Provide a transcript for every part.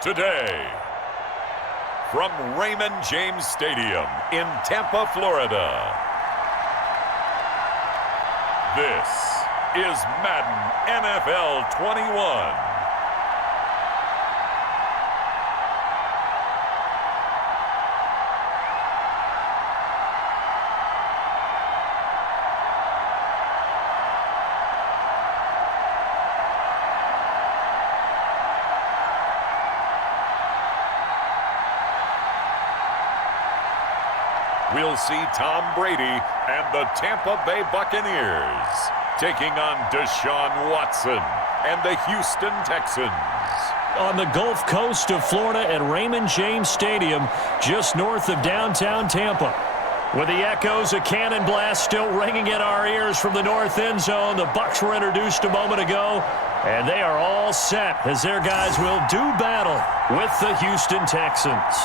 Today, from Raymond James Stadium in Tampa, Florida, this is Madden NFL 21. We'll see Tom Brady and the Tampa Bay Buccaneers taking on Deshaun Watson and the Houston Texans. On the Gulf Coast of Florida at Raymond James Stadium, just north of downtown Tampa. With the echoes of cannon blast still ringing in our ears from the north end zone, the Bucs were introduced a moment ago, and they are all set as their guys will do battle with the Houston Texans.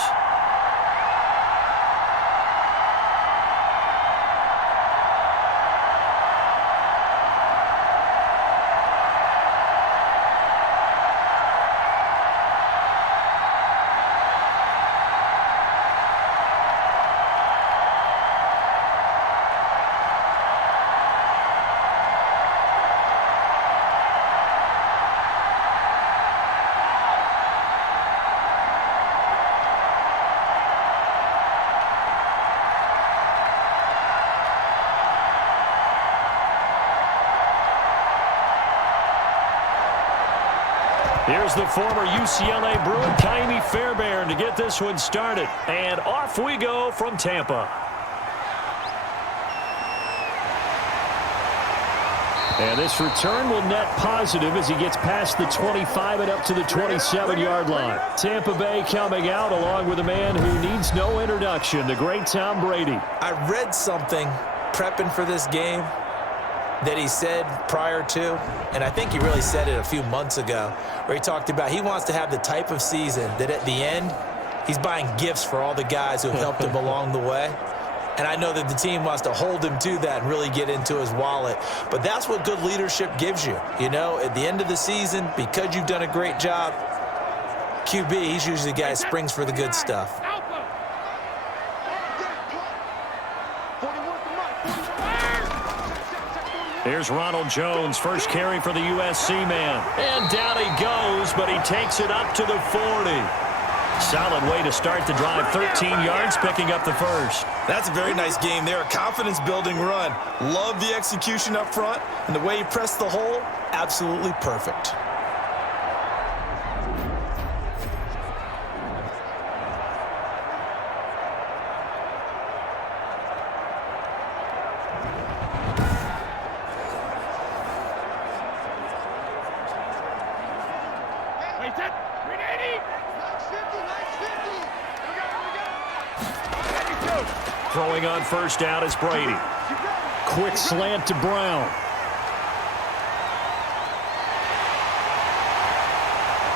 Here's the former UCLA Bruin, Kaimi Fairbairn, to get this one started. And off we go from Tampa. And this return will net positive as he gets past the 25 and up to the 27-yard line. Tampa Bay coming out along with a man who needs no introduction, the great Tom Brady. I read something prepping for this game that he said prior to, and I think he really said it a few months ago, where he talked about he wants to have the type of season that at the end, he's buying gifts for all the guys who have helped him along the way. And I know that the team wants to hold him to that and really get into his wallet. But that's what good leadership gives you. You know, at the end of the season, because you've done a great job, QB, he's usually the guy who springs for the good stuff. Here's Ronald Jones, first carry for the USC man. And down he goes, but he takes it up to the 40. Solid way to start the drive, 13 yards, picking up the first. That's a very nice game there, a confidence-building run. Love the execution up front, and the way he pressed the hole, absolutely perfect. Throwing on first down is Brady. Quick slant to Brown.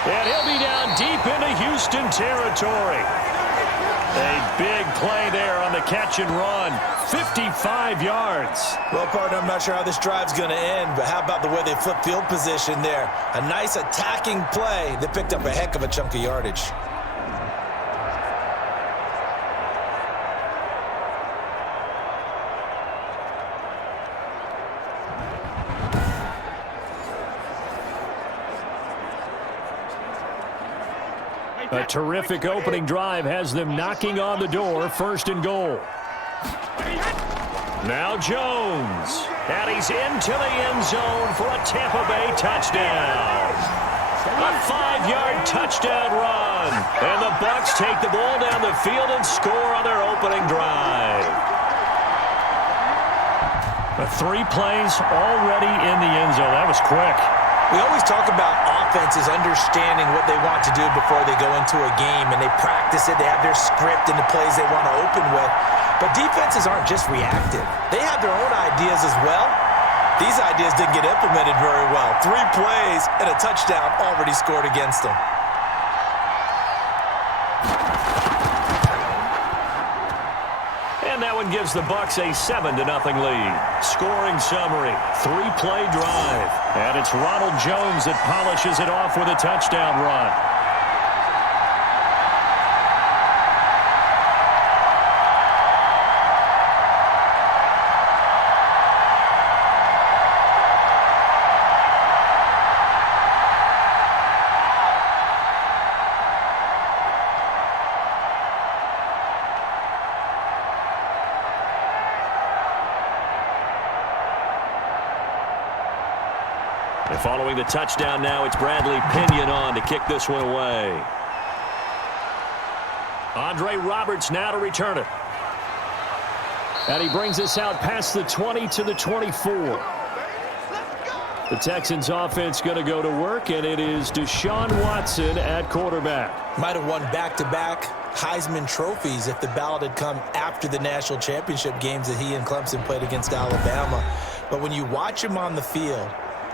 And he'll be down deep into Houston territory. A big play there on the catch and run. 55 yards. Well, partner, I'm not sure how this drive's going to end, but how about the way they flip field position there? A nice attacking play that picked up a heck of a chunk of yardage. A terrific opening drive has them knocking on the door, first and goal. Now Jones, and he's into the end zone for a Tampa Bay touchdown. A 5-yard touchdown run, and the Bucs take the ball down the field and score on their opening drive. 3 plays already in the end zone. That was quick. We always talk about offenses understanding what they want to do before they go into a game, and they practice it. They have their script and the plays they want to open with. But defenses aren't just reactive. They have their own ideas as well. These ideas didn't get implemented very well. 3 plays and a touchdown already scored against them. And that one gives the Bucs a 7-0 lead. Scoring summary, 3-play drive. And it's Ronald Jones that polishes it off with a touchdown run. And following the touchdown now, it's Bradley Pinion on to kick this one away. Andre Roberts now to return it. And he brings us out past the 20 to the 24. The Texans offense going to go to work, and it is Deshaun Watson at quarterback. Might have won back-to-back Heisman trophies if the ballot had come after the national championship games that he and Clemson played against Alabama. But when you watch him on the field,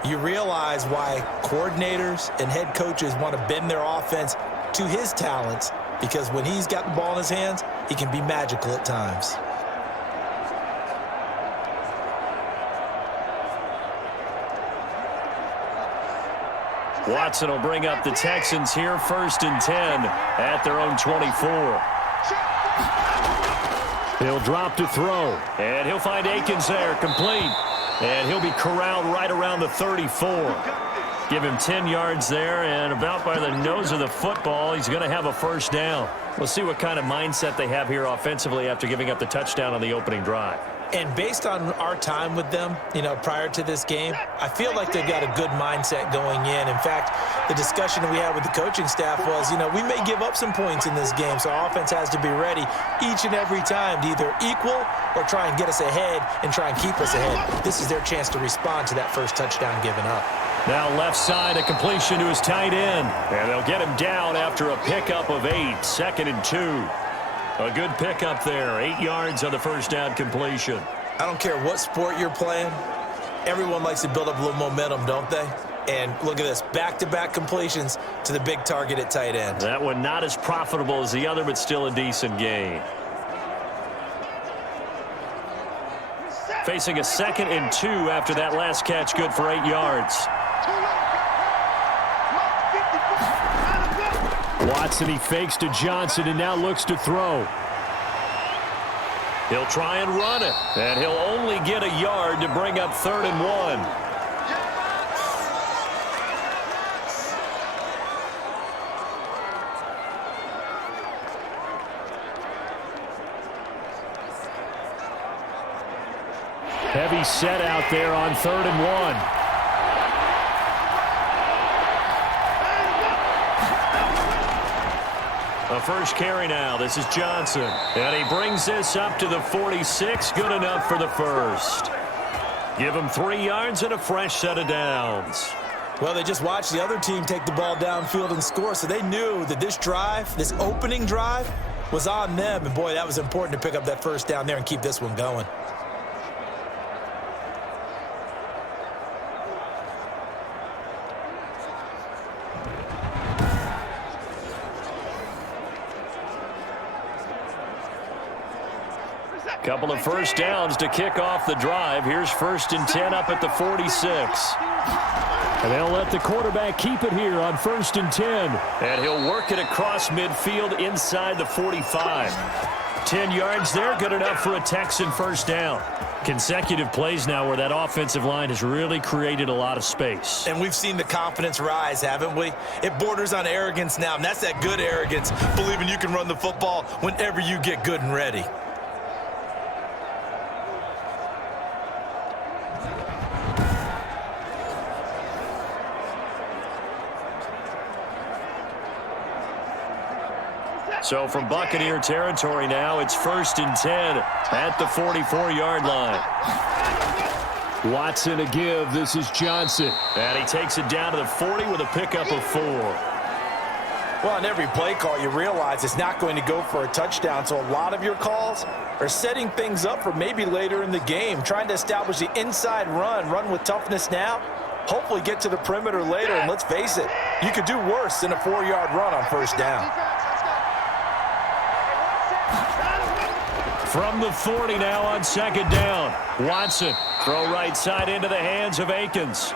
you realize why coordinators and head coaches want to bend their offense to his talents, because when he's got the ball in his hands, he can be magical at times. Watson will bring up the Texans here, 1st and 10 at their own 24. He'll drop to throw, and he'll find Akins there, complete. And he'll be corralled right around the 34. Give him 10 yards there, and about by the nose of the football, he's going to have a first down. We'll see what kind of mindset they have here offensively after giving up the touchdown on the opening drive. And based on our time with them, prior to this game, I feel like they've got a good mindset going in. In fact, the discussion we had with the coaching staff was, we may give up some points in this game, so our offense has to be ready each and every time to either equal or try and get us ahead and try and keep us ahead. This is their chance to respond to that first touchdown given up. Now left side, a completion to his tight end. And they'll get him down after a pickup of 8, 2nd and 2. A good pickup there, 8 yards on the first down completion. I don't care what sport you're playing. Everyone likes to build up a little momentum, don't they? And look at this, back-to-back completions to the big target at tight end. That one not as profitable as the other, but still a decent gain. Facing a 2nd and 2 after that last catch, good for 8 yards. Watson, he fakes to Johnson and now looks to throw. He'll try and run it, and he'll only get a yard to bring up 3rd and 1. Heavy set out there on 3rd and 1. A first carry now. This is Johnson. And he brings this up to the 46. Good enough for the first. Give him 3 yards and a fresh set of downs. Well, they just watched the other team take the ball downfield and score, so they knew that this drive, this opening drive, was on them. And, boy, that was important to pick up that first down there and keep this one going. Couple of first downs to kick off the drive. Here's 1st and 10 up at the 46. And they'll let the quarterback keep it here on 1st and 10. And he'll work it across midfield inside the 45. 10 yards there, good enough for a Texan first down. Consecutive plays now where that offensive line has really created a lot of space. And we've seen the confidence rise, haven't we? It borders on arrogance now, and that's that good arrogance, believing you can run the football whenever you get good and ready. So from Buccaneer territory now, it's 1st and 10 at the 44-yard line. Watson a give. This is Johnson. And he takes it down to the 40 with a pickup of 4. Well, on every play call, you realize it's not going to go for a touchdown, so a lot of your calls are setting things up for maybe later in the game, trying to establish the inside run with toughness now, hopefully get to the perimeter later, and let's face it, you could do worse than a 4-yard run on first down. From the 40 now on second down. Watson, throw right side into the hands of Akins.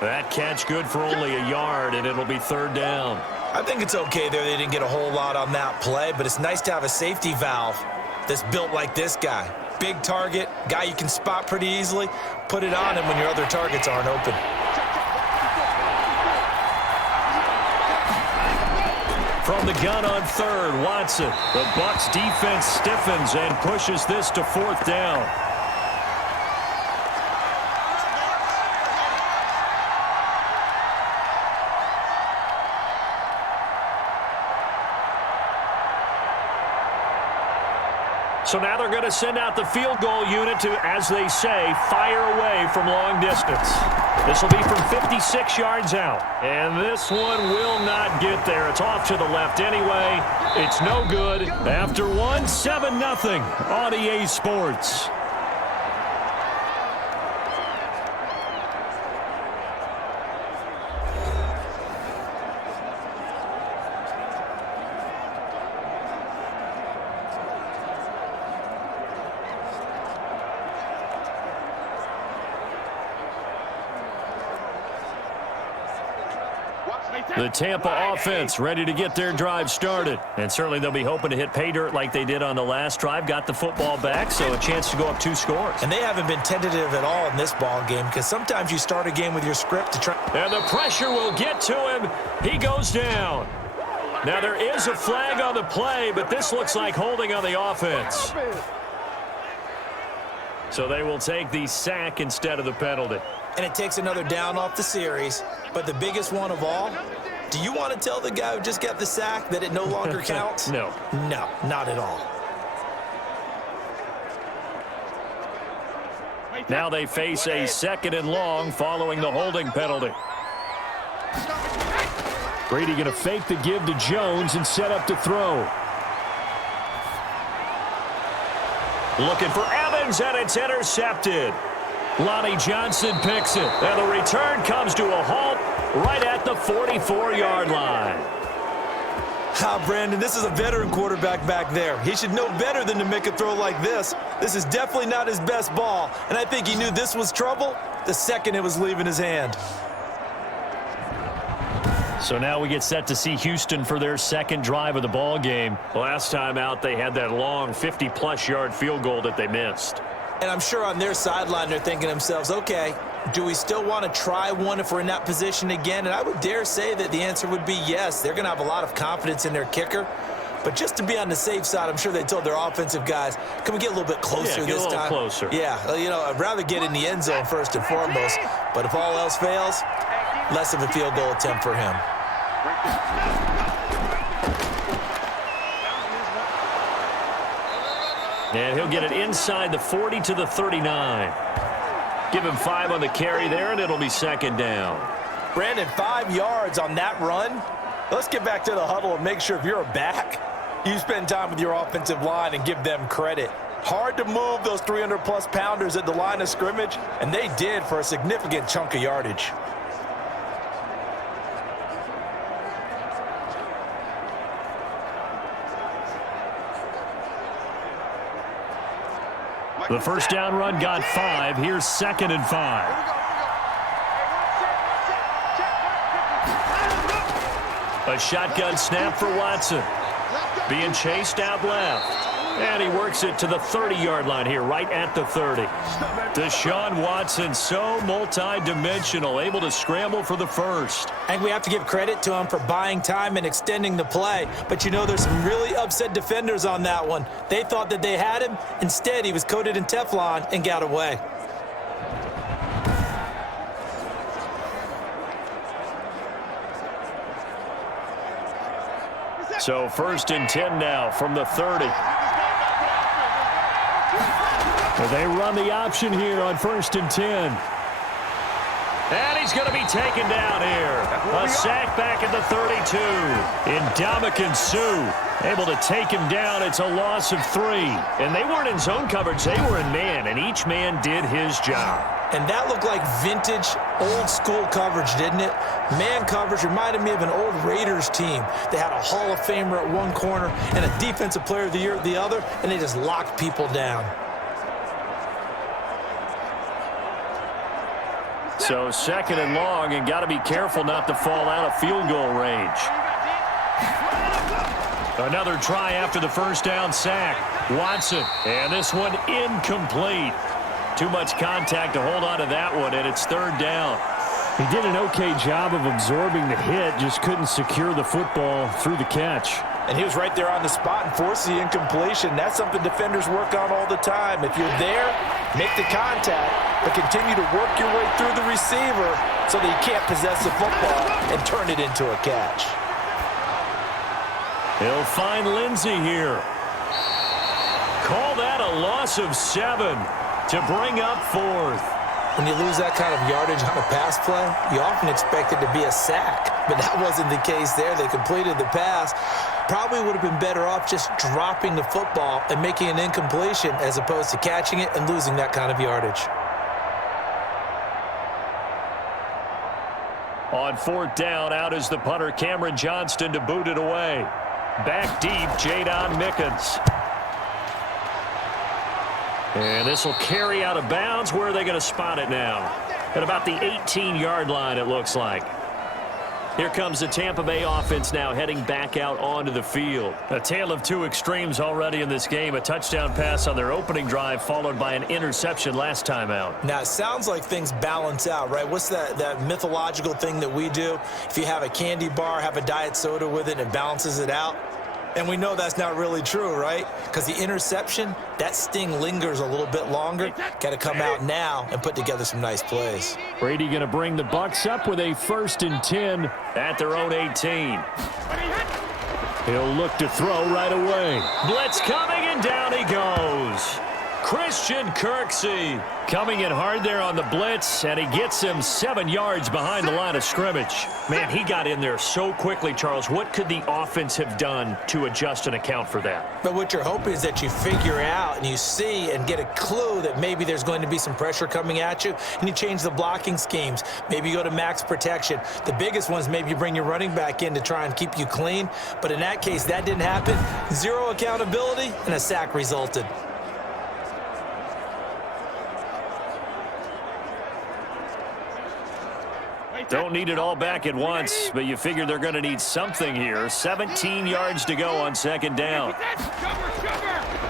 That catch good for only a yard, and it'll be third down. I think it's okay there. They didn't get a whole lot on that play, but it's nice to have a safety valve that's built like this guy. Big target, guy you can spot pretty easily. Put it on him when your other targets aren't open. From the gun on third, Watson. The Bucs defense stiffens and pushes this to fourth down. So now they're going to send out the field goal unit to, as they say, fire away from long distance. This will be from 56 yards out. And this one will not get there. It's off to the left anyway. It's no good. After one, 7-0 on EA Sports. The Tampa offense ready to get their drive started. And certainly they'll be hoping to hit pay dirt like they did on the last drive. Got the football back, so a chance to go up 2 scores. And they haven't been tentative at all in this ball game because sometimes you start a game with your script to try. And the pressure will get to him. He goes down. Now there is a flag on the play, but this looks like holding on the offense. So they will take the sack instead of the penalty. And it takes another down off the series. But the biggest one of all, do you want to tell the guy who just got the sack that it no longer counts? No. No, not at all. Now they face a 2nd and long following the holding penalty. Brady going to fake the give to Jones and set up to throw. Looking for Evans, and it's intercepted. Lonnie Johnson picks it, and the return comes to a halt right at the 44-yard line. Brandon, this is a veteran quarterback back there. He should know better than to make a throw like this. This is definitely not his best ball, and I think he knew this was trouble the second it was leaving his hand. So now we get set to see Houston for their second drive of the ball game. Last time out, they had that long 50-plus yard field goal that they missed. And I'm sure on their sideline they're thinking to themselves, okay, do we still want to try one if we're in that position again? And I would dare say that the answer would be yes. They're going to have a lot of confidence in their kicker. But just to be on the safe side, I'm sure they told their offensive guys, can we get a little bit closer this time? Yeah, get a little closer. Yeah, you know, I'd rather get in the end zone first and foremost. But if all else fails, less of a field goal attempt for him. And he'll get it inside the 40 to the 39. Give him 5 on the carry there, and it'll be 2nd down. Brandon, 5 yards on that run. Let's get back to the huddle and make sure if you're a back, you spend time with your offensive line and give them credit. Hard to move those 300-plus pounders at the line of scrimmage, and they did for a significant chunk of yardage. The first down run got 5. Here's 2nd and 5. A shotgun snap for Watson. Being chased out left. And he works it to the 30-yard line here, right at the 30. Deshaun Watson, so multi-dimensional, able to scramble for the first. I think we have to give credit to him for buying time and extending the play. But, you know, there's some really upset defenders on that one. They thought that they had him. Instead, he was coated in Teflon and got away. So 1st and 10 now from the 30. They run the option here on 1st and 10. And he's going to be taken down here. A sack back at the 32. Ndamukong Suh able to take him down. It's a loss of 3. And they weren't in zone coverage. They were in man, and each man did his job. And that looked like vintage, old-school coverage, didn't it? Man coverage reminded me of an old Raiders team. They had a Hall of Famer at one corner and a Defensive Player of the Year at the other, and they just locked people down. So 2nd and long, and got to be careful not to fall out of field goal range. Another try after the first down sack. Watson, and this one incomplete. Too much contact to hold on to that one, and it's 3rd down. He did an okay job of absorbing the hit, just couldn't secure the football through the catch. And he was right there on the spot and forced the incompletion. That's something defenders work on all the time. If you're there, make the contact, but continue to work your way through the receiver so that you can't possess the football and turn it into a catch. He'll find Lindsey here. Call that a loss of 7 to bring up 4th. When you lose that kind of yardage on a pass play, you often expect it to be a sack, but that wasn't the case there. They completed the pass. Probably would have been better off just dropping the football and making an incompletion as opposed to catching it and losing that kind of yardage. On 4th down, out is the punter, Cameron Johnston, to boot it away. Back deep, Jadon Mickens. And this will carry out of bounds. Where are they going to spot it now? At about the 18-yard line, it looks like. Here comes the Tampa Bay offense now heading back out onto the field. A tale of two extremes already in this game. A touchdown pass on their opening drive followed by an interception last time out. Now, it sounds like things balance out, right? What's that mythological thing that we do? If you have a candy bar, have a diet soda with it, and it balances it out. And we know that's not really true, right? Because the interception, that sting lingers a little bit longer. Got to come out now and put together some nice plays. Brady going to bring the Bucs up with a 1st and 10 at their own 18. He'll look to throw right away. Blitz coming, and down he goes. Christian Kirksey coming in hard there on the blitz, and he gets him 7 yards behind the line of scrimmage. Man, he got in there so quickly, Charles. What could the offense have done to adjust and account for that? But what you're hoping is that you figure out and you see and get a clue that maybe there's going to be some pressure coming at you, and you change the blocking schemes. Maybe you go to max protection. The biggest one is maybe you bring your running back in to try and keep you clean. But in that case, that didn't happen. Zero accountability, and a sack resulted. Don't need it all back at once, but you figure they're going to need something here. 17 yards to go on 2nd down.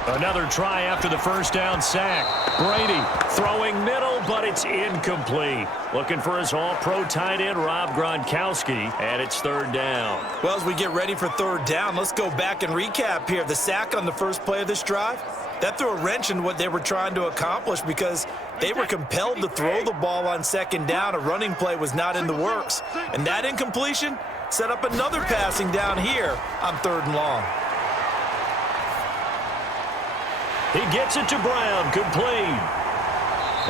Another try after the 1st down sack. Brady throwing middle, but it's incomplete. Looking for his all-pro tight end, Rob Gronkowski, and it's 3rd down. Well, as we get ready for 3rd down, let's go back and recap here. The sack on the first play of this drive, that threw a wrench in what they were trying to accomplish because they were compelled to throw the ball on 2nd down. A running play was not in the works. And that incompletion set up another passing down here on 3rd and long. He gets it to Brown, complete.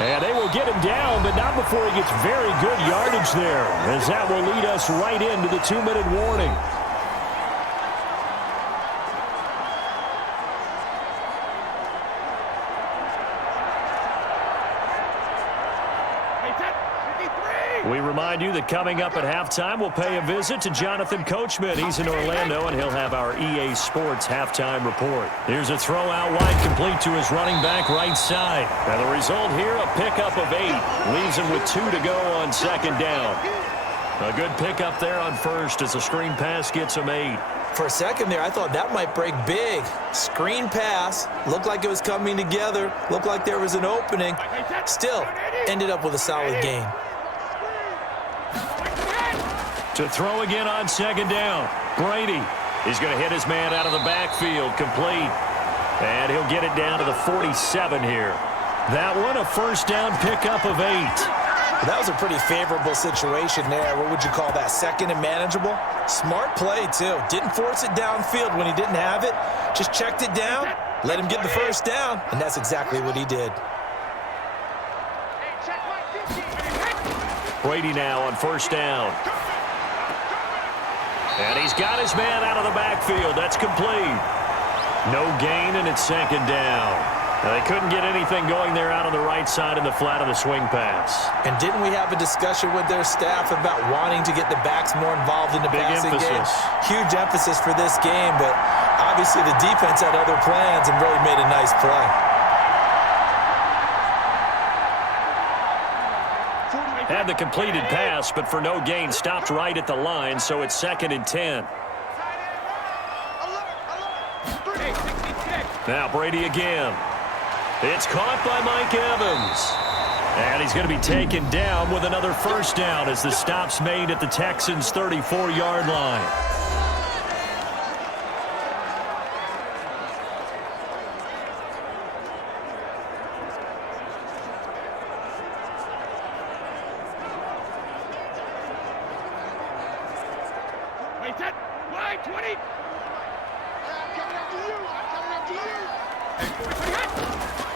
And they will get him down, but not before he gets very good yardage there, as that will lead us right into the 2-minute warning. We remind you that coming up at halftime, we'll pay a visit to Jonathan Coachman. He's in Orlando, and he'll have our EA Sports halftime report. Here's a throw out wide, complete to his running back right side. And the result here, a pickup of 8. Leaves him with 2 to go on 2nd down. A good pickup there on 1st as the screen pass gets him 8. For a second there, I thought that might break big. Screen pass, looked like it was coming together, looked like there was an opening. Still, ended up with a solid gain. To throw again on 2nd down. Brady is going to hit his man out of the backfield, complete. And he'll get it down to the 47 here. That one, a 1st down pickup of 8. That was a pretty favorable situation there. What would you call that? 2nd and manageable? Smart play, too. Didn't force it downfield when he didn't have it. Just checked it down, let him get the 1st down, and that's exactly what he did. Brady now on 1st down. And he's got his man out of the backfield. That's complete. No gain, and it's 2nd down. They couldn't get anything going there out on the right side in the flat of the swing pass. And didn't we have a discussion with their staff about wanting to get the backs more involved in the passing game? Huge emphasis for this game, but obviously the defense had other plans and really made a nice play. Had the completed pass, but for no gain, stopped right at the line, so it's 2nd and 10. Now Brady again. It's caught by Mike Evans. And he's going to be taken down with another first down as the stop's made at the Texans' 34-yard line.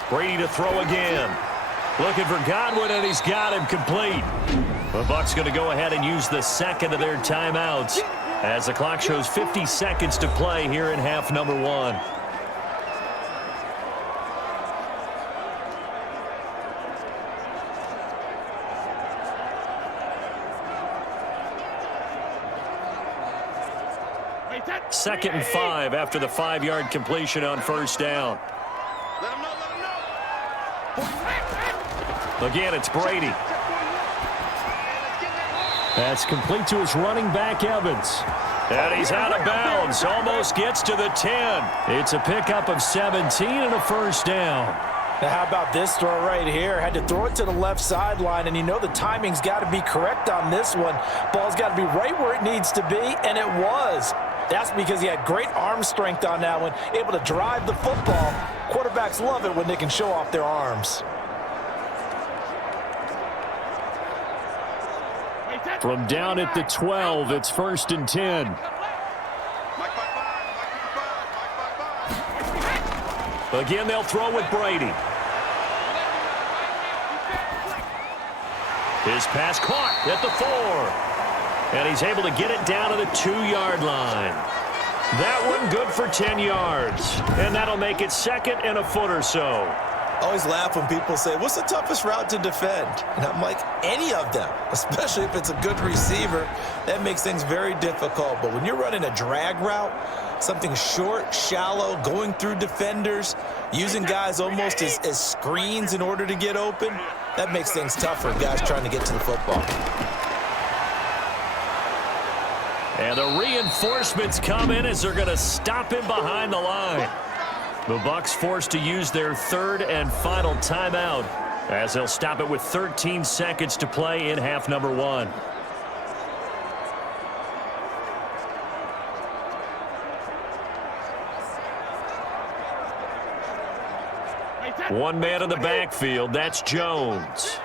Brady to throw again. Looking for Godwin, and he's got him complete. The Bucs going to go ahead and use the second of their timeouts as the clock shows 50 seconds to play here in half number 1. Second and 5 after the 5-yard completion on first down. Again, it's Brady. That's complete to his running back, Evans. And he's out of bounds. Almost gets to the 10. It's a pickup of 17 and a first down. Now, how about this throw right here? Had to throw it to the left sideline, and you know the timing's got to be correct on this one. Ball's got to be right where it needs to be, and it was. That's because he had great arm strength on that one, able to drive the football. Quarterbacks love it when they can show off their arms. From down at the 12, it's 1st and 10. Again, they'll throw with Brady. His pass caught at the 4. And he's able to get it down to the 2-yard line. That one good for 10 yards. And that'll make it 2nd and a foot or so. I always laugh when people say, what's the toughest route to defend? And I'm like, any of them, especially if it's a good receiver. That makes things very difficult. But when you're running a drag route, something short, shallow, going through defenders, using guys almost as screens in order to get open, that makes things tough for guys trying to get to the football. And the reinforcements come in as they're going to stop him behind the line. The Bucs forced to use their 3rd and final timeout as they'll stop it with 13 seconds to play in half number 1. One man in the backfield, that's Jones.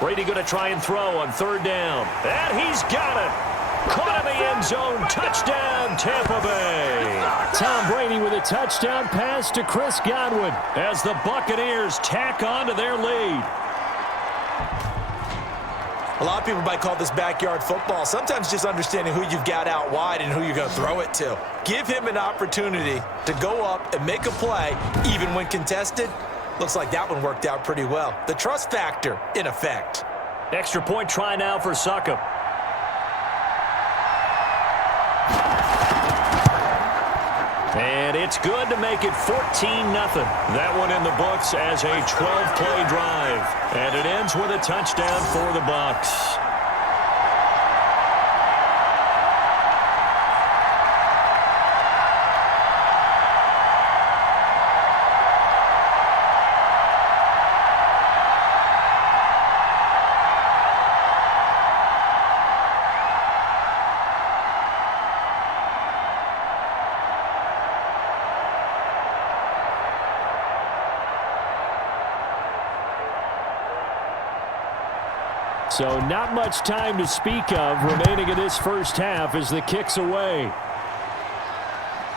Brady going to try and throw on 3rd down. And he's got it. Caught in the end zone. Touchdown, Tampa Bay. Tom Brady with a touchdown pass to Chris Godwin as the Buccaneers tack on to their lead. A lot of people might call this backyard football. Sometimes just understanding who you've got out wide and who you're going to throw it to. Give him an opportunity to go up and make a play, even when contested. Looks like that one worked out pretty well. The trust factor in effect. Extra point try now for Succop. And it's good to make it 14-0. That one in the books as a 12-play drive. And it ends with a touchdown for the Bucs. So not much time to speak of remaining in this first half as the kick's away.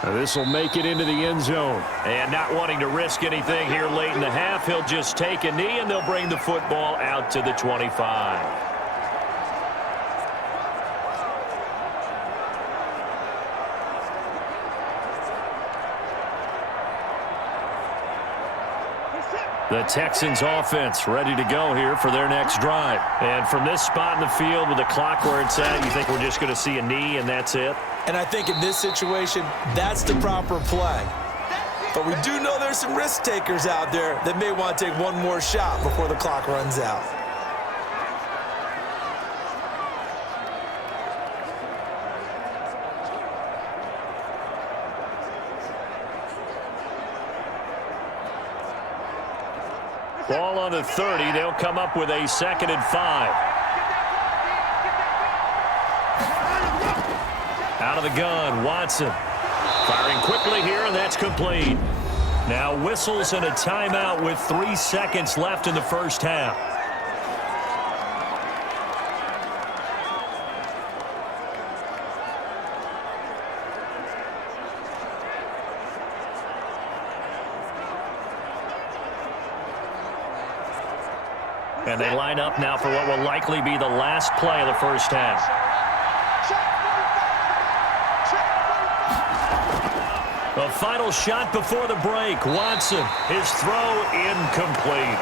This will make it into the end zone. And not wanting to risk anything here late in the half, he'll just take a knee and they'll bring the football out to the 25. The Texans offense ready to go here for their next drive. And from this spot in the field with the clock where it's at, you think we're just going to see a knee and that's it? And I think in this situation, that's the proper play. But we do know there's some risk takers out there that may want to take one more shot before the clock runs out. Ball on the 30. They'll come up with a 2nd and 5. Out of the gun, Watson. Firing quickly here, and that's complete. Now whistles and a timeout with 3 seconds left in the first half. And they line up now for what will likely be the last play of the first half. A final shot before the break. Watson, his throw incomplete.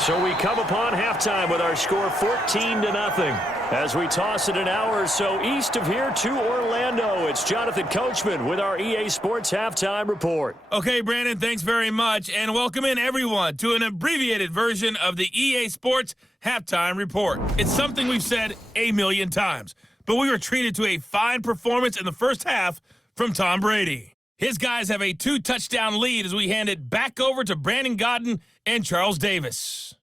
So we come upon halftime with our score 14-0. As we toss it an hour or so east of here to Orlando, it's Jonathan Coachman with our EA Sports Halftime Report. Okay, Brandon, thanks very much, and welcome in everyone to an abbreviated version of the EA Sports Halftime Report. It's something we've said a million times, but we were treated to a fine performance in the first half from Tom Brady. His guys have a 2-touchdown lead as we hand it back over to Brandon Godden and Charles Davis.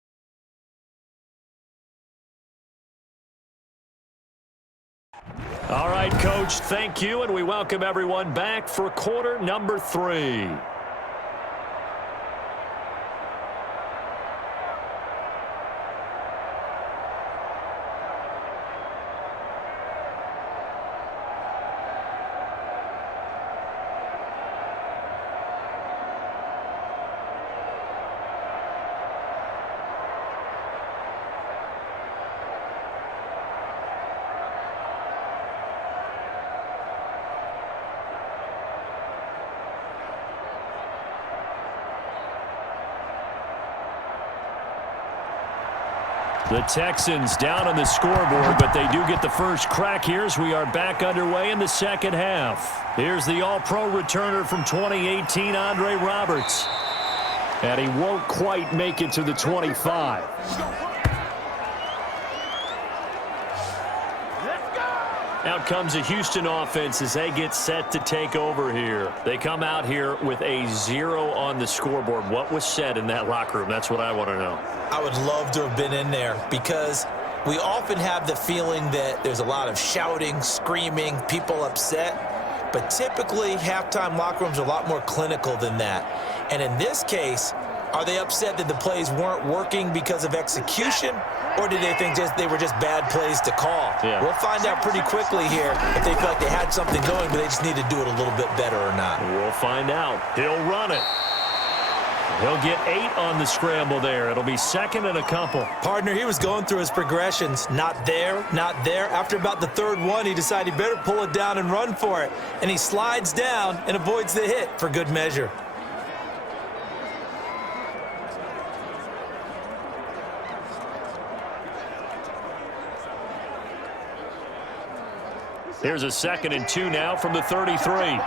All right, Coach, thank you, and we welcome everyone back for quarter number 3. The Texans down on the scoreboard, but they do get the first crack here as we are back underway in the second half. Here's the All-Pro returner from 2018, Andre Roberts. And he won't quite make it to the 25. Out comes the Houston offense as they get set to take over here. They come out here with a 0 on the scoreboard. What was said in that locker room? That's what I want to know. I would love to have been in there because we often have the feeling that there's a lot of shouting, screaming, people upset. But typically, halftime locker rooms are a lot more clinical than that. And in this case, are they upset that the plays weren't working because of execution, or did they think they were just bad plays to call? Yeah. We'll find out pretty quickly here if they feel like they had something going, but they just need to do it a little bit better or not. We'll find out. He'll run it. He'll get 8 on the scramble there. It'll be 2nd and a couple. Partner, he was going through his progressions. Not there, not there. After about the 3rd one, he decided he better pull it down and run for it. And he slides down and avoids the hit for good measure. Here's a 2nd and 2 now from the 33.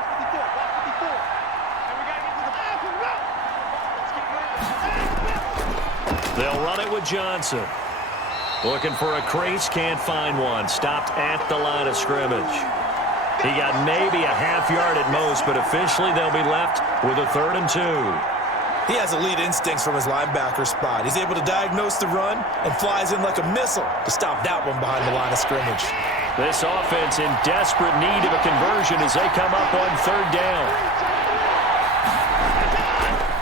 They'll run it with Johnson. Looking for a crease, can't find one. Stopped at the line of scrimmage. He got maybe a half yard at most, but officially they'll be left with a 3rd and 2. He has elite instincts from his linebacker spot. He's able to diagnose the run and flies in like a missile to stop that one behind the line of scrimmage. This offense in desperate need of a conversion as they come up on 3rd down.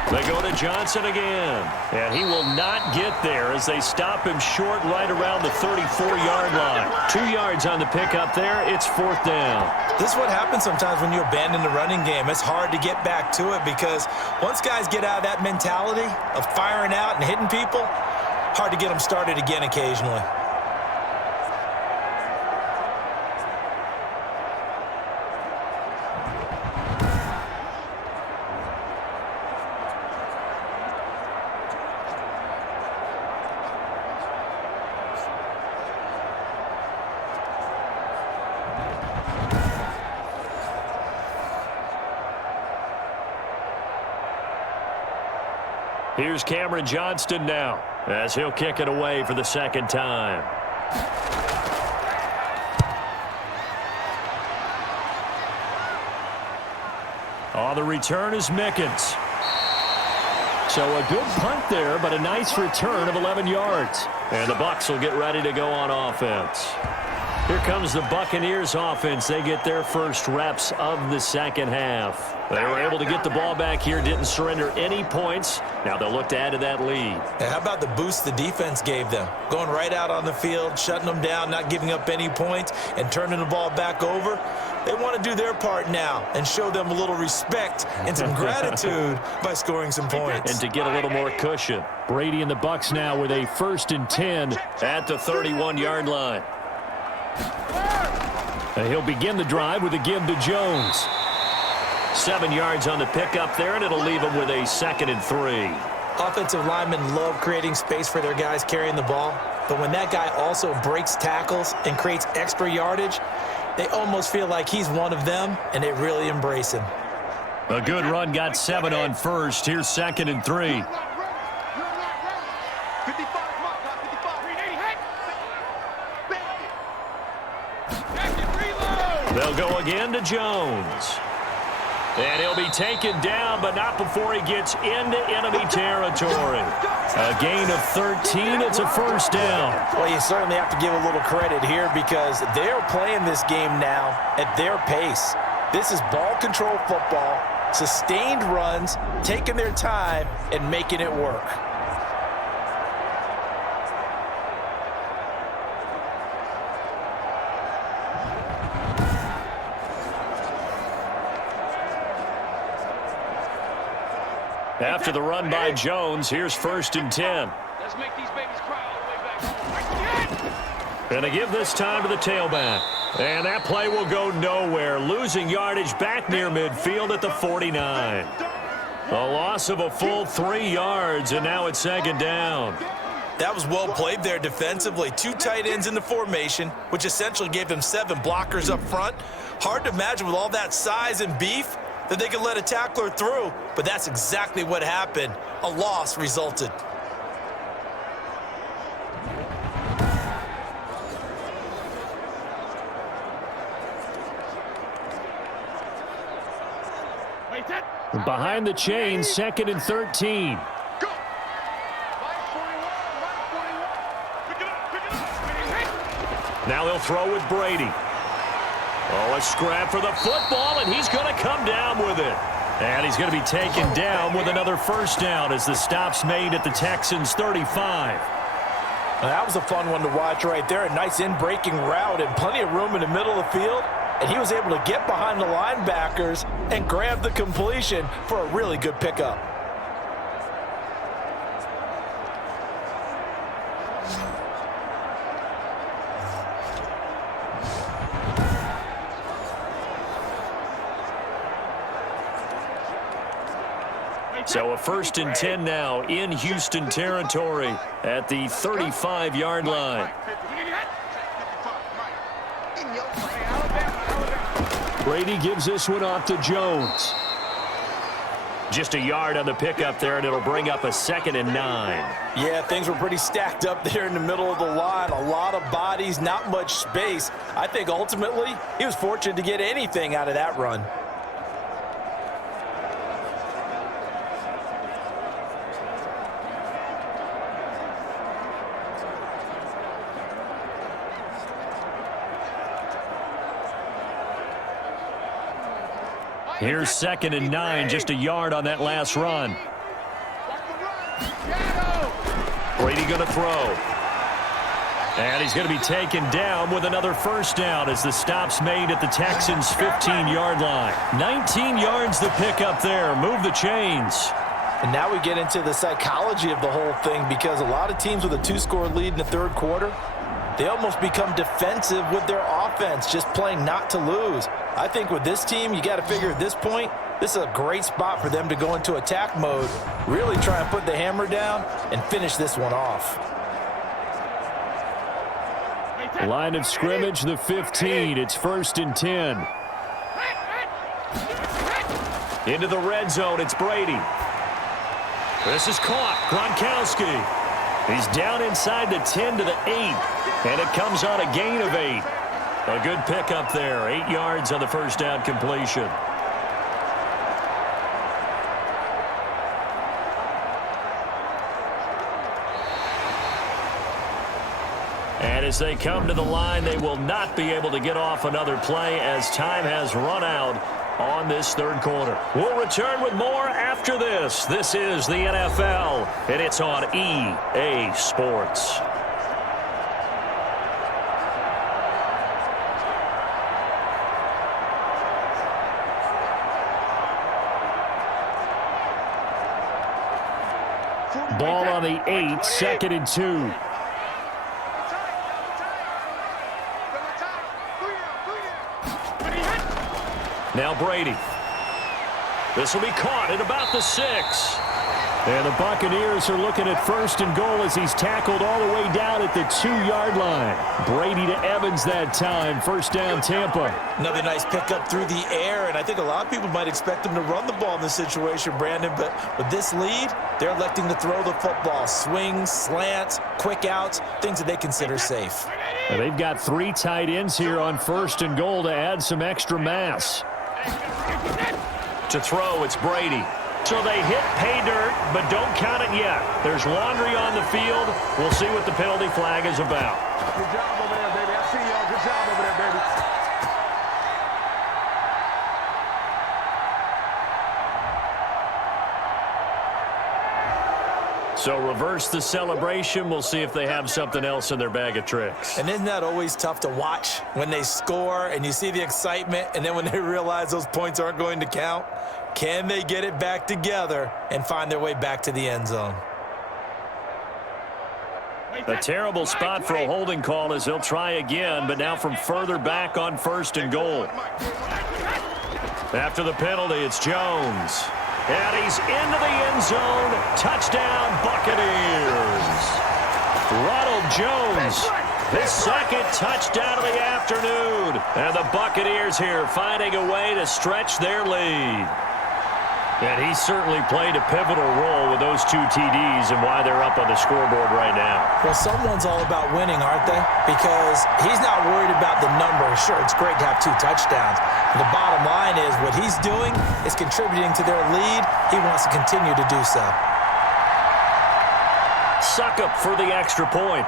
They go to Johnson again, and he will not get there as they stop him short right around the 34-yard line. 2 yards on the pickup there. It's 4th down. This is what happens sometimes when you abandon the running game. It's hard to get back to it because once guys get out of that mentality of firing out and hitting people, hard to get them started again occasionally. Here's Cameron Johnston now as he'll kick it away for the second time. On the return is Mickens. So a good punt there, but a nice return of 11 yards. And the Bucs will get ready to go on offense. Here comes the Buccaneers offense. They get their first reps of the second half. They were able to get the ball back here, didn't surrender any points. Now they'll look to add to that lead. And how about the boost the defense gave them? Going right out on the field, shutting them down, not giving up any points, and turning the ball back over. They want to do their part now and show them a little respect and some gratitude by scoring some points. And to get a little more cushion. Brady and the Bucs now with a 1st and 10 at the 31-yard line. And he'll begin the drive with a give to Jones. 7 yards on the pickup there, and it'll leave him with a 2nd and 3. Offensive linemen love creating space for their guys carrying the ball, but when that guy also breaks tackles and creates extra yardage, they almost feel like he's one of them, and they really embrace him. A good run, got 7 on first. Here's 2nd and 3. They'll go again to Jones. And he'll be taken down, but not before he gets into enemy territory. A gain of 13. It's a 1st down. Well, you certainly have to give a little credit here because they're playing this game now at their pace. This is ball control football, sustained runs, taking their time, and making it work. After the run by Jones, here's 1st and 10. Let's make these babies cry all the way back. Going to give this time to the tailback. And that play will go nowhere. Losing yardage back near midfield at the 49. A loss of a full 3 yards, and now it's 2nd down. That was well played there defensively. 2 tight ends in the formation, which essentially gave them 7 blockers up front. Hard to imagine with all that size and beef that they could let a tackler through, but that's exactly what happened. A loss resulted. Behind the chain, 2nd and 13. Now they'll throw with Brady. Oh, a scrap for the football, and he's going to come down with it. And he's going to be taken down with another 1st down as the stop's made at the Texans' 35. Well, that was a fun one to watch right there. A nice in-breaking route and plenty of room in the middle of the field. And he was able to get behind the linebackers and grab the completion for a really good pickup. So a 1st and 10 now in Houston territory at the 35-yard line. Brady gives this one off to Jones. Just a yard on the pickup there, and it'll bring up a 2nd and 9. Yeah, things were pretty stacked up there in the middle of the line. A lot of bodies, not much space. I think ultimately he was fortunate to get anything out of that run. Here's 2nd and 9, just a yard on that last run. Brady going to throw. And he's going to be taken down with another 1st down as the stop's made at the Texans' 15-yard line. 19 yards to pick up there. Move the chains. And now we get into the psychology of the whole thing because a lot of teams with a 2-score lead in the 3rd quarter, they almost become defensive with their offense, just playing not to lose. I think with this team, you got to figure at this point, this is a great spot for them to go into attack mode, really try and put the hammer down and finish this one off. Line of scrimmage, the 15. It's 1st and 10. Into the red zone, it's Brady. This is caught. Gronkowski. He's down inside the 10 to the 8. And it comes on a gain of 8. A good pickup there. 8 yards on the first down completion. And as they come to the line, they will not be able to get off another play as time has run out on this third quarter. We'll return with more after this. This is the NFL, and it's on EA Sports. Ball on the 8, 2nd and 2. Now Brady. This will be caught at about the 6. And the Buccaneers are looking at 1st and goal as he's tackled all the way down at the 2-yard line. Brady to Evans that time. 1st down, Tampa. Another nice pickup through the air, and I think a lot of people might expect him to run the ball in this situation, Brandon, but with this lead, they're electing to throw the football. Swings, slants, quick outs, things that they consider safe. And they've got 3 tight ends here on 1st and goal to add some extra mass. To throw, it's Brady. So they hit pay dirt, but don't count it yet. There's laundry on the field. We'll see what the penalty flag is about. Good job over there, baby. I see y'all. Good job over there, baby. So reverse the celebration. We'll see if they have something else in their bag of tricks. And isn't that always tough to watch when they score and you see the excitement, and then when they realize those points aren't going to count? Can they get it back together and find their way back to the end zone? A terrible spot for a holding call as he'll try again, but now from further back on 1st and goal. After the penalty, it's Jones. And he's into the end zone. Touchdown, Buccaneers. Ronald Jones, his 2nd touchdown of the afternoon. And the Buccaneers here finding a way to stretch their lead. And he certainly played a pivotal role with those 2 TDs and why they're up on the scoreboard right now. Well, someone's all about winning, aren't they? Because he's not worried about the number. Sure, it's great to have 2 touchdowns. The bottom line is what he's doing is contributing to their lead. He wants to continue to do so. Suck up for the extra point.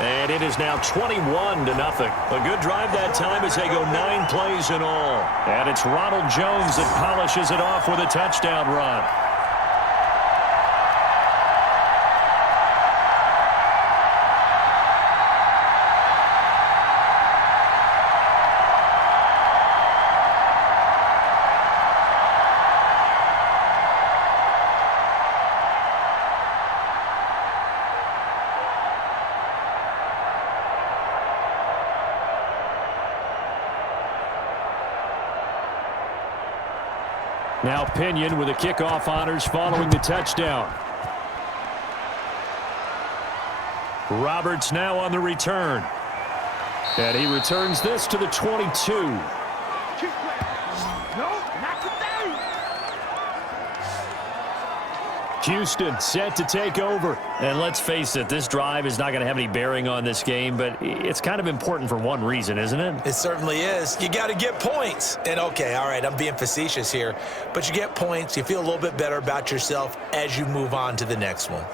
And it is now 21-0. A good drive that time as they go 9 plays in all. And it's Ronald Jones that polishes it off with a touchdown run. Now Pinion with the kickoff honors following the touchdown. Roberts now on the return. And he returns this to the 22. No, not today. Houston set to take over. And let's face it, this drive is not going to have any bearing on this game, but it's kind of important for one reason, isn't it? It certainly is. You got to get points. And, okay, all right, I'm being facetious here, but you get points. You feel a little bit better about yourself as you move on to the next one.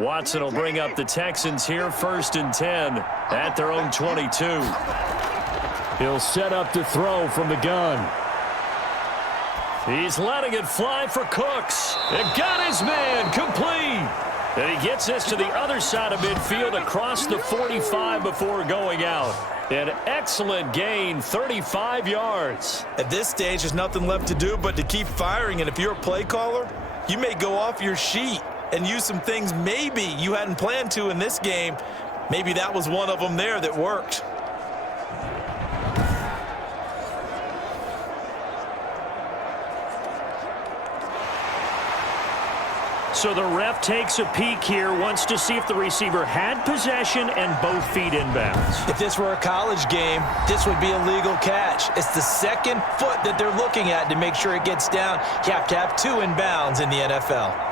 Watson will bring up the Texans here, 1st and 10 at their own 22. He'll set up to throw from the gun. He's letting it fly for Cooks. And got his man complete. And he gets this to the other side of midfield across the 45 before going out. An excellent gain, 35 yards. At this stage, there's nothing left to do but to keep firing. And if you're a play caller, you may go off your sheet and use some things maybe you hadn't planned to in this game. Maybe that was one of them there that worked. So the ref takes a peek here, wants to see if the receiver had possession and both feet inbounds. If this were a college game, this would be a legal catch. It's the second foot that they're looking at to make sure it gets down. You have to have 2 inbounds in the NFL.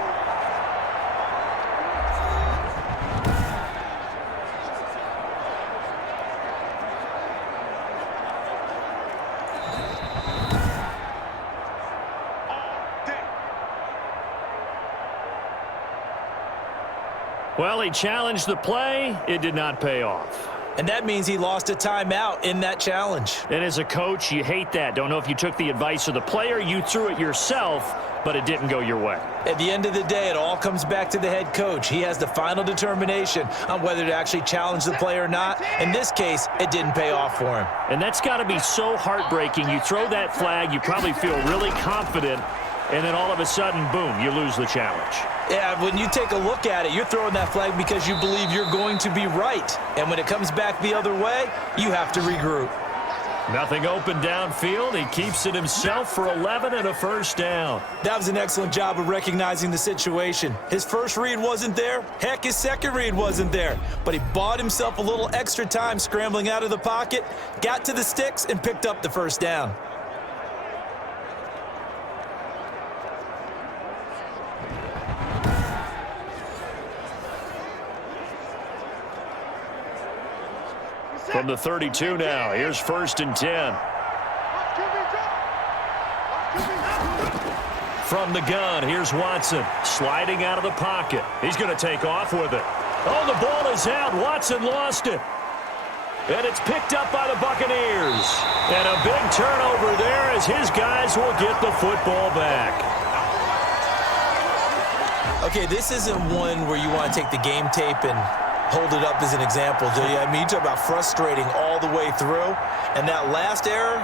Well, he challenged the play. It did not pay off. And that means he lost a timeout in that challenge. And as a coach, you hate that. Don't know if you took the advice of the player, you threw it yourself, but it didn't go your way. At the end of the day, it all comes back to the head coach. He has the final determination on whether to actually challenge the play or not. In this case, it didn't pay off for him. And that's got to be so heartbreaking. You throw that flag, you probably feel really confident, and then all of a sudden, boom, you lose the challenge. Yeah, when you take a look at it, you're throwing that flag because you believe you're going to be right. And when it comes back the other way, you have to regroup. Nothing open downfield. He keeps it himself for 11 and a first down. That was an excellent job of recognizing the situation. His first read wasn't there. Heck, his second read wasn't there. But he bought himself a little extra time scrambling out of the pocket, got to the sticks, and picked up the first down. From the 32 now, here's 1st and 10. From the gun, here's Watson, sliding out of the pocket. He's going to take off with it. Oh, the ball is out. Watson lost it. And it's picked up by the Buccaneers. And a big turnover there as his guys will get the football back. Okay, this isn't one where you want to take the game tape and hold it up as an example, do you? I mean, you talk about frustrating all the way through. And that last error,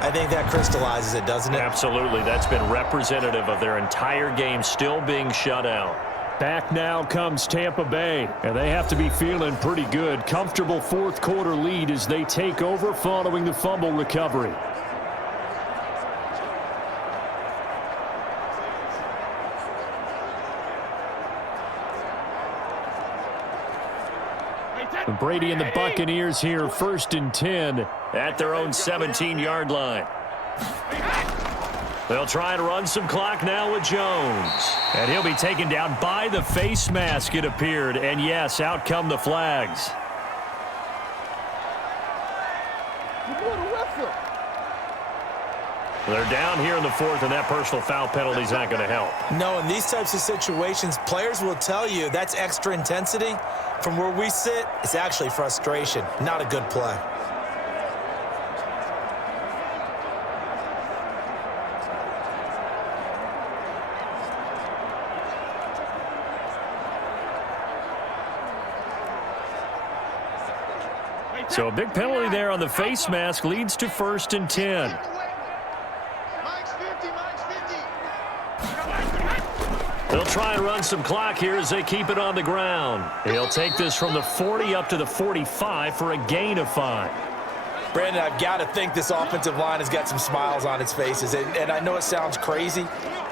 I think that crystallizes it, doesn't it? Absolutely. That's been representative of their entire game still being shut out. Back now comes Tampa Bay, and they have to be feeling pretty good. Comfortable fourth quarter lead as they take over following the fumble recovery. Brady and the Buccaneers here, 1st and 10 at their own 17-yard line. They'll try and run some clock now with Jones. And he'll be taken down by the face mask, it appeared. And yes, out come the flags. They're down here in the 4th, and that personal foul penalty is not going to help. No, in these types of situations, players will tell you that's extra intensity. From where we sit, it's actually frustration, not a good play. So a big penalty there on the face mask leads to 1st and 10. They'll try and run some clock here as they keep it on the ground. He'll take this from the 40 up to the 45 for a gain of 5. Brandon, I've got to think this offensive line has got some smiles on its faces. And I know it sounds crazy,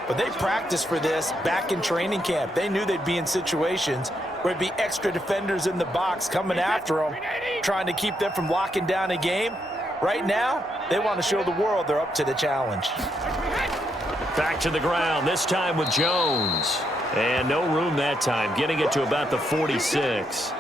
but they practiced for this back in training camp. They knew they'd be in situations where it'd be extra defenders in the box coming after them, trying to keep them from locking down a game. Right now, they want to show the world they're up to the challenge. Back to the ground, this time with Jones. And no room that time, getting it to about the 46.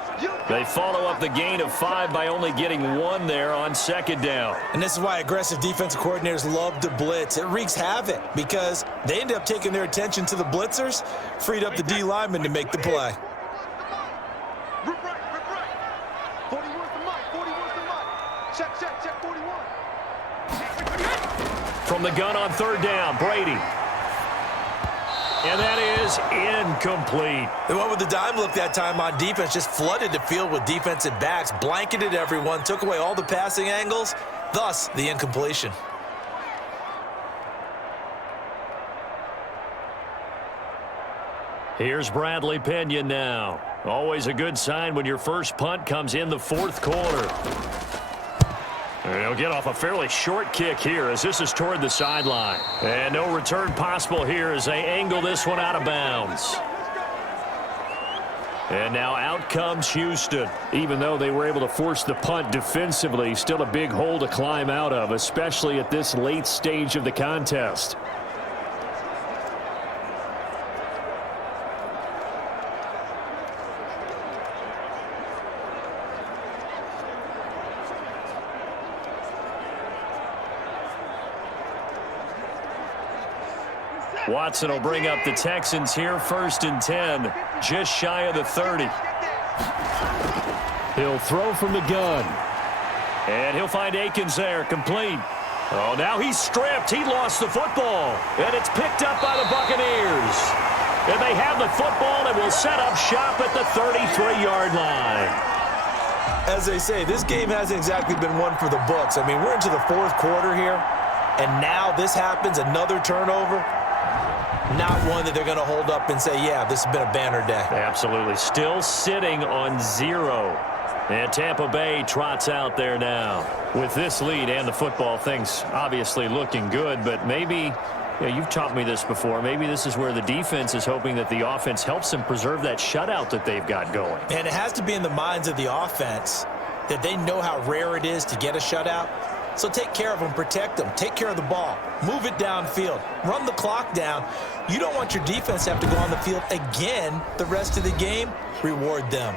They follow up the gain of 5 by only getting 1 there on 2nd down. And this is why aggressive defensive coordinators love to blitz. It wreaks havoc because they end up taking their attention to the blitzers, freed up the D lineman to make the play. From the gun on 3rd down, Brady. And that is incomplete. The one with the dime look that time on defense just flooded the field with defensive backs, blanketed everyone, took away all the passing angles, thus the incompletion. Here's Bradley Pena now. Always a good sign when your first punt comes in the 4th quarter. And he'll get off a fairly short kick here as this is toward the sideline. And no return possible here as they angle this one out of bounds. And now out comes Houston. Even though they were able to force the punt defensively, still a big hole to climb out of, especially at this late stage of the contest. Watson will bring up the Texans here, 1st and 10, just shy of the 30. He'll throw from the gun. And he'll find Akins there, complete. Oh, now he's stripped. He lost the football. And it's picked up by the Buccaneers. And they have the football and will set up shop at the 33-yard line. As they say, this game hasn't exactly been one for the books. I mean, we're into the 4th quarter here, and now this happens, another turnover. Not one that they're going to hold up and say, yeah, this has been a banner day. Absolutely. Still sitting on 0. And Tampa Bay trots out there now. With this lead and the football, things obviously looking good, but maybe, you've taught me this before, maybe this is where the defense is hoping that the offense helps them preserve that shutout that they've got going. And it has to be in the minds of the offense that they know how rare it is to get a shutout. So take care of them, protect them, take care of the ball, move it downfield, run the clock down. You don't want your defense to have to go on the field again the rest of the game. Reward them.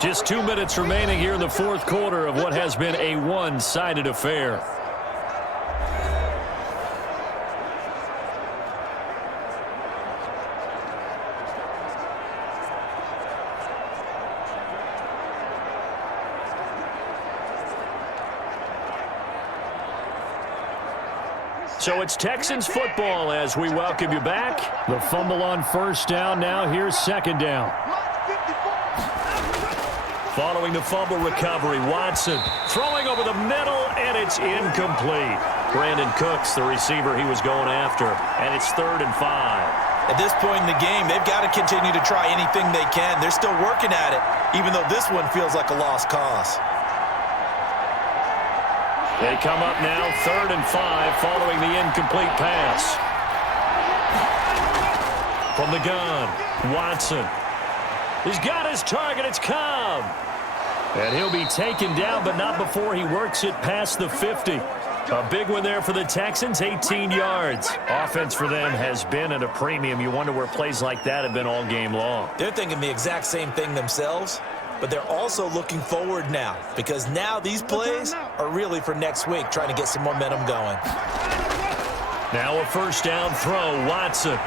Just 2 minutes remaining here in the 4th quarter of what has been a one-sided affair. So it's Texans football as we welcome you back. The fumble on 1st down. Now here's 2nd down. Following the fumble recovery, Watson throwing over the middle, and it's incomplete. Brandon Cooks, the receiver he was going after, and it's 3rd and 5. At this point in the game, they've got to continue to try anything they can. They're still working at it, even though this one feels like a lost cause. They come up now, 3rd and 5, following the incomplete pass. From the gun, Watson. He's got his target. It's Cobb. And he'll be taken down, but not before he works it past the 50. A big one there for the Texans, 18 yards. Offense for them has been at a premium. You wonder where plays like that have been all game long. They're thinking the exact same thing themselves, but they're also looking forward now because now these plays are really for next week, trying to get some momentum going. Now a 1st down throw, Watson.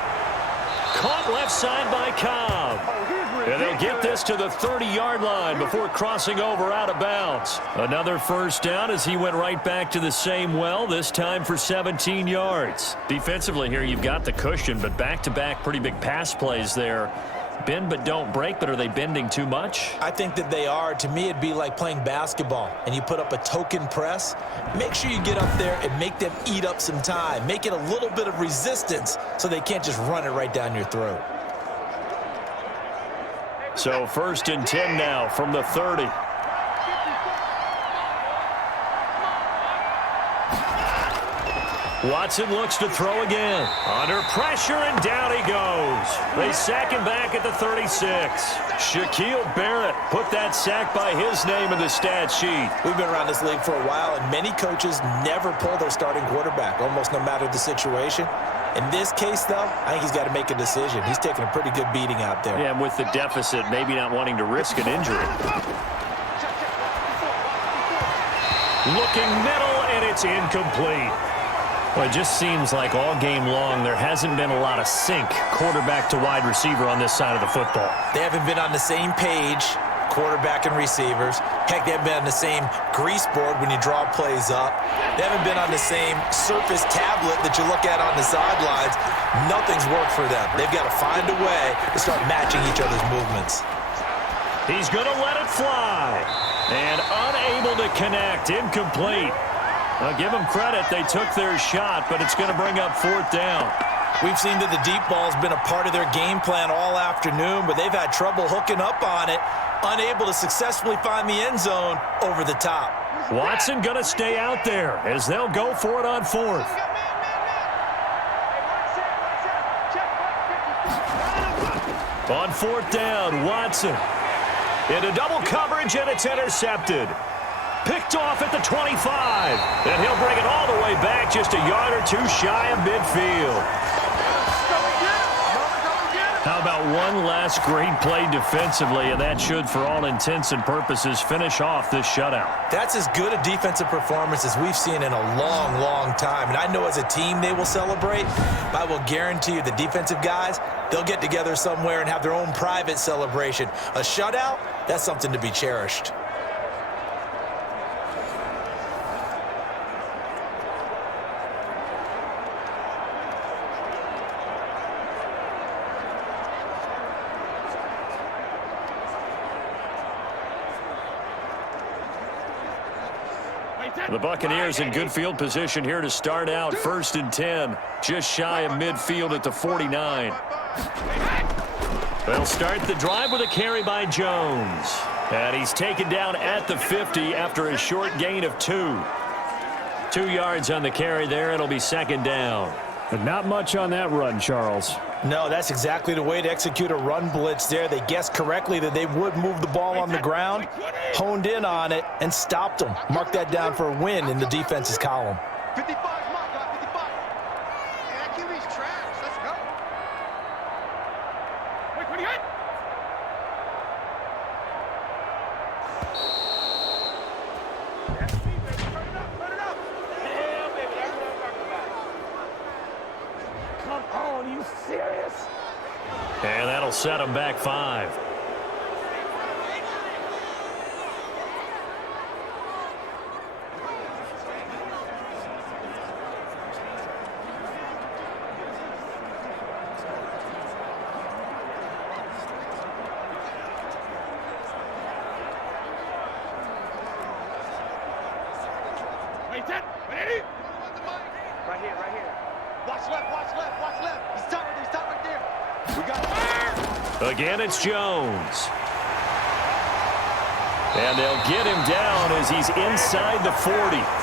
Caught left side by Cobb. And they'll get this to the 30-yard line before crossing over out of bounds. Another 1st down as he went right back to the same well, this time for 17 yards. Defensively here, you've got the cushion, but back-to-back pretty big pass plays there. Bend but don't break, but are they bending too much? I think that they are. To me, it'd be like playing basketball, and you put up a token press. Make sure you get up there and make them eat up some time. Make it a little bit of resistance so they can't just run it right down your throat. So 1st and 10 now from the 30. Watson looks to throw again. Under pressure, and down he goes. They sack him back at the 36. Shaquille Barrett put that sack by his name in the stat sheet. We've been around this league for a while, and many coaches never pull their starting quarterback, almost no matter the situation. In this case, though, I think he's got to make a decision. He's taking a pretty good beating out there. Yeah, and with the deficit, maybe not wanting to risk an injury. Looking middle, and it's incomplete. Well, it just seems like all game long there hasn't been a lot of sync quarterback to wide receiver on this side of the football. They haven't been on the same page quarterback and receivers. Heck, they haven't been on the same grease board when you draw plays up. They haven't been on the same surface tablet that you look at on the sidelines. Nothing's worked for them. They've got to find a way to start matching each other's movements. He's going to let it fly. And unable to connect. Incomplete. I'll give them credit. They took their shot, but it's going to bring up 4th down. We've seen that the deep ball has been a part of their game plan all afternoon, but they've had trouble hooking up on it, unable to successfully find the end zone over the top. Watson going to stay out there as they'll go for it on 4th. On 4th down, Watson into double coverage, and it's intercepted. Picked off at the 25, and he'll bring it all the way back just a yard or two shy of midfield. How about one last great play defensively, and that should, for all intents and purposes, finish off this shutout. That's as good a defensive performance as we've seen in a long, long time. And I know as a team they will celebrate, but I will guarantee you the defensive guys, they'll get together somewhere and have their own private celebration. A shutout, that's something to be cherished. The Buccaneers in good field position here to start out. 1st and 10, just shy of midfield at the 49. They'll start the drive with a carry by Jones. And he's taken down at the 50 after a short gain of 2. 2 yards on the carry there. It'll be 2nd down. But not much on that run, Charles. No, that's exactly the way to execute a run blitz there. They guessed correctly that they would move the ball on the ground, honed in on it, and stopped them. Mark that down for a win in the defense's column. 55, come on, guys, 55. Hey, that QB's trash. Let's go. Wait, 28. Turn it up. Yeah, baby, that's what I'm talking about. Come on, you serious? And that'll set him back 5. Wait, 10. Ready? Right here, right here. Watch left, watch left, watch left. He's top right there. We got fire. Again, it's Jones. And they'll get him down as he's inside the 40.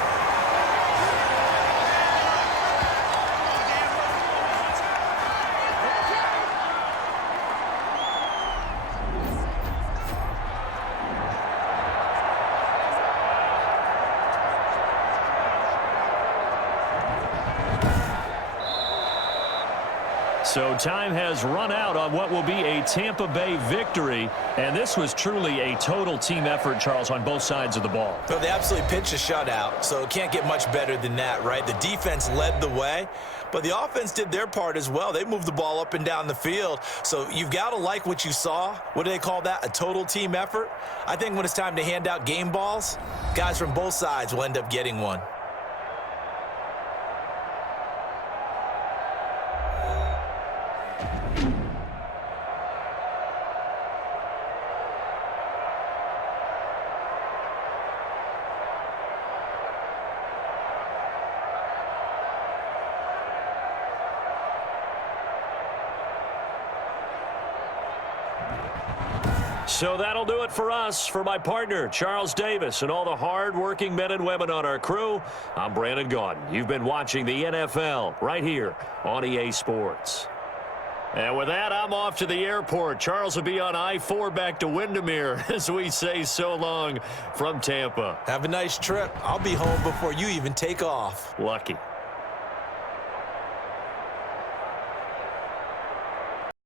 So time has run out on what will be a Tampa Bay victory. And this was truly a total team effort, Charles, on both sides of the ball. So they absolutely pitched a shutout, so it can't get much better than that, right? The defense led the way, but the offense did their part as well. They moved the ball up and down the field. So you've got to like what you saw. What do they call that? A total team effort? I think when it's time to hand out game balls, guys from both sides will end up getting one. So that'll do it for us. For my partner, Charles Davis, and all the hard-working men and women on our crew, I'm Brandon Gaudin. You've been watching the NFL right here on EA Sports. And with that, I'm off to the airport. Charles will be on I-4 back to Windermere as we say so long from Tampa. Have a nice trip. I'll be home before you even take off. Lucky.